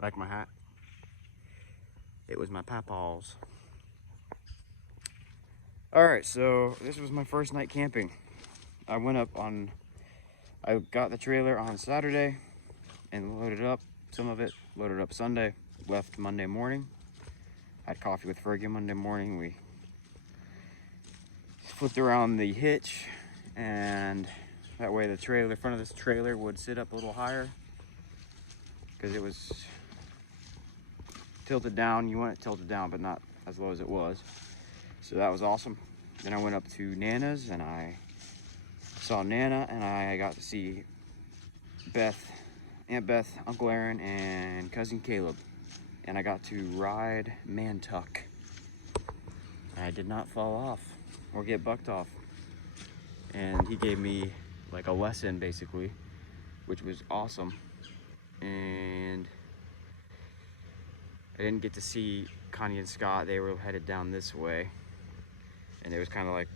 Like my hat? It was my papa's. Alright, so this was my first night camping. I got the trailer on Saturday and loaded up some of it, loaded up Sunday, left Monday morning. Had coffee with Fergie Monday morning. We flipped around the hitch, and that way the front of this trailer would sit up a little higher because it was tilted down. You want it tilted down, but not as low as it was. So that was awesome. Then I went up to Nana's and I saw Nana, and I got to see Aunt Beth, Uncle Aaron, and Cousin Caleb. And I got to ride Mantuck. I did not fall off or get bucked off. And he gave me like a lesson basically, which was awesome. And I didn't get to see Connie and Scott. They were headed down this way. And it was kind of like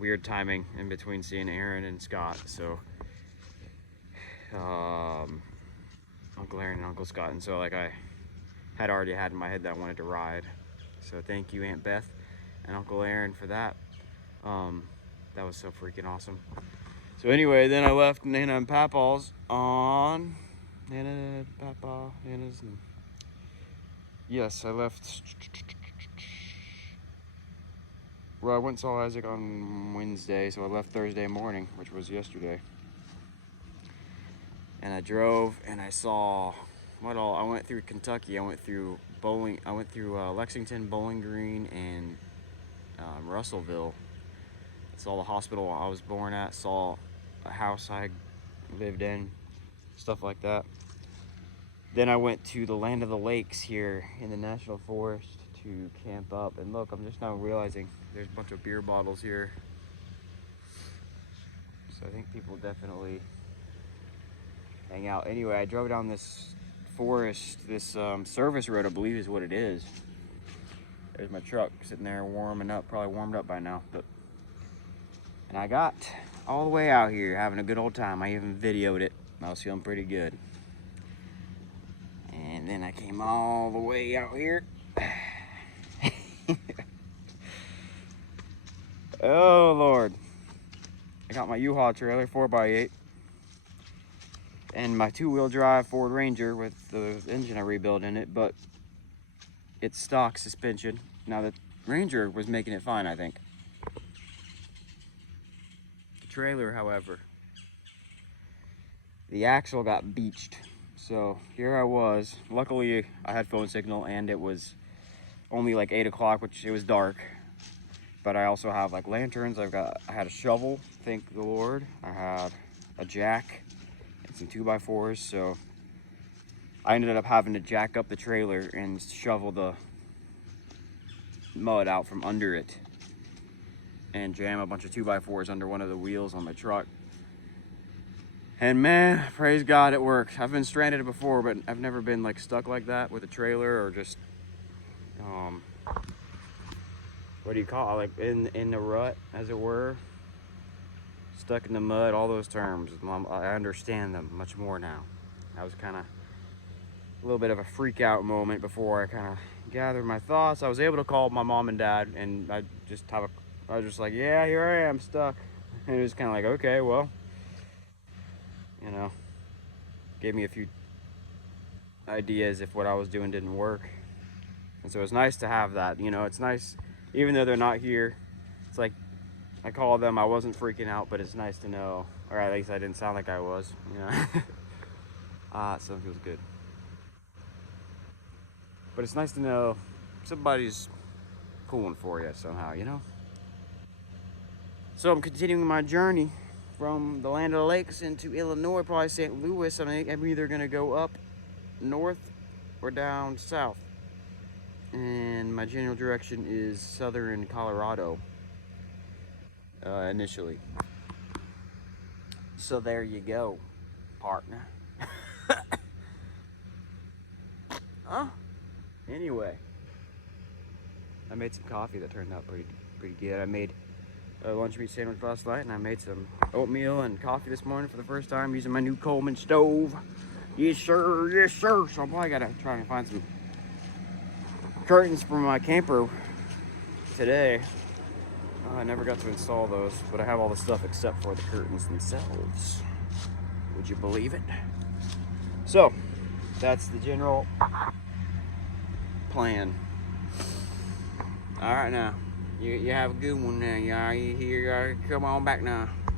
weird timing in between seeing Aaron and Scott. So Uncle Aaron and Uncle Scott. And so like I had already had in my head that I wanted to ride. So thank you, Aunt Beth and Uncle Aaron, for that. That was so freaking awesome. So anyway, then I left Nana and Papa's on Nana's. Yes, I left. Well, I went and saw Isaac on Wednesday, so I left Thursday morning, which was yesterday. And I drove and I saw what all. I went through Kentucky. I went through Lexington, Bowling Green, and Russellville. Saw the hospital I was born at. Saw a house I lived in, stuff like that. Then I went to the Land of the Lakes here in the National Forest to camp up. And look, I'm just now realizing there's a bunch of beer bottles here. So I think people definitely hang out. Anyway, I drove down this forest, this service road, I believe is what it is. There's my truck sitting there warming up, probably warmed up by now. And I got all the way out here having a good old time. I even videoed it. I was feeling pretty good. And then I came all the way out here. Oh Lord. I got my U-Haul trailer, 4x8. And my 2-wheel drive Ford Ranger with the engine I rebuilt in it, but it's stock suspension. Now the Ranger was making it fine, I think. The trailer, however, the axle got beached. So here I was. Luckily, I had phone signal, and it was only like 8 o'clock, which it was dark. But I also have like lanterns. I had a shovel, thank the Lord. I had a jack and some 2x4s. So I ended up having to jack up the trailer and shovel the mud out from under it and jam a bunch of 2x4s under one of the wheels on my truck. And man, praise God, it worked. I've been stranded before, but I've never been like stuck like that with a trailer, or just what do you call it? Like in the rut, as it were, stuck in the mud. All those terms, I understand them much more now. That was kind of a little bit of a freak out moment before I kind of gathered my thoughts. I was able to call my mom and dad, and I was just like, yeah, here I am, stuck. And it was kind of like, okay, well, you know, gave me a few ideas if what I was doing didn't work. And so it's nice to have that, you know. It's nice, even though they're not here. It's like I called them, I wasn't freaking out, but it's nice to know, or at least I didn't sound like I was, you know. So it feels good. But it's nice to know somebody's pulling for you somehow, you know. So I'm continuing my journey from the Land of the Lakes into Illinois, probably St. Louis. I'm either gonna go up north or down south. And my general direction is southern Colorado, initially. So there you go, partner. Anyway, I made some coffee that turned out pretty good. I made a lunch meat sandwich last night, and I made some oatmeal and coffee this morning for the first time using my new Coleman stove. Yes, sir. Yes, sir. So I'm probably gotta try and find some curtains for my camper today. I never got to install those, but I have all the stuff except for the curtains themselves. Would you believe it? So, that's the general plan. All right, now. You have a good one now. You here? Come on back now.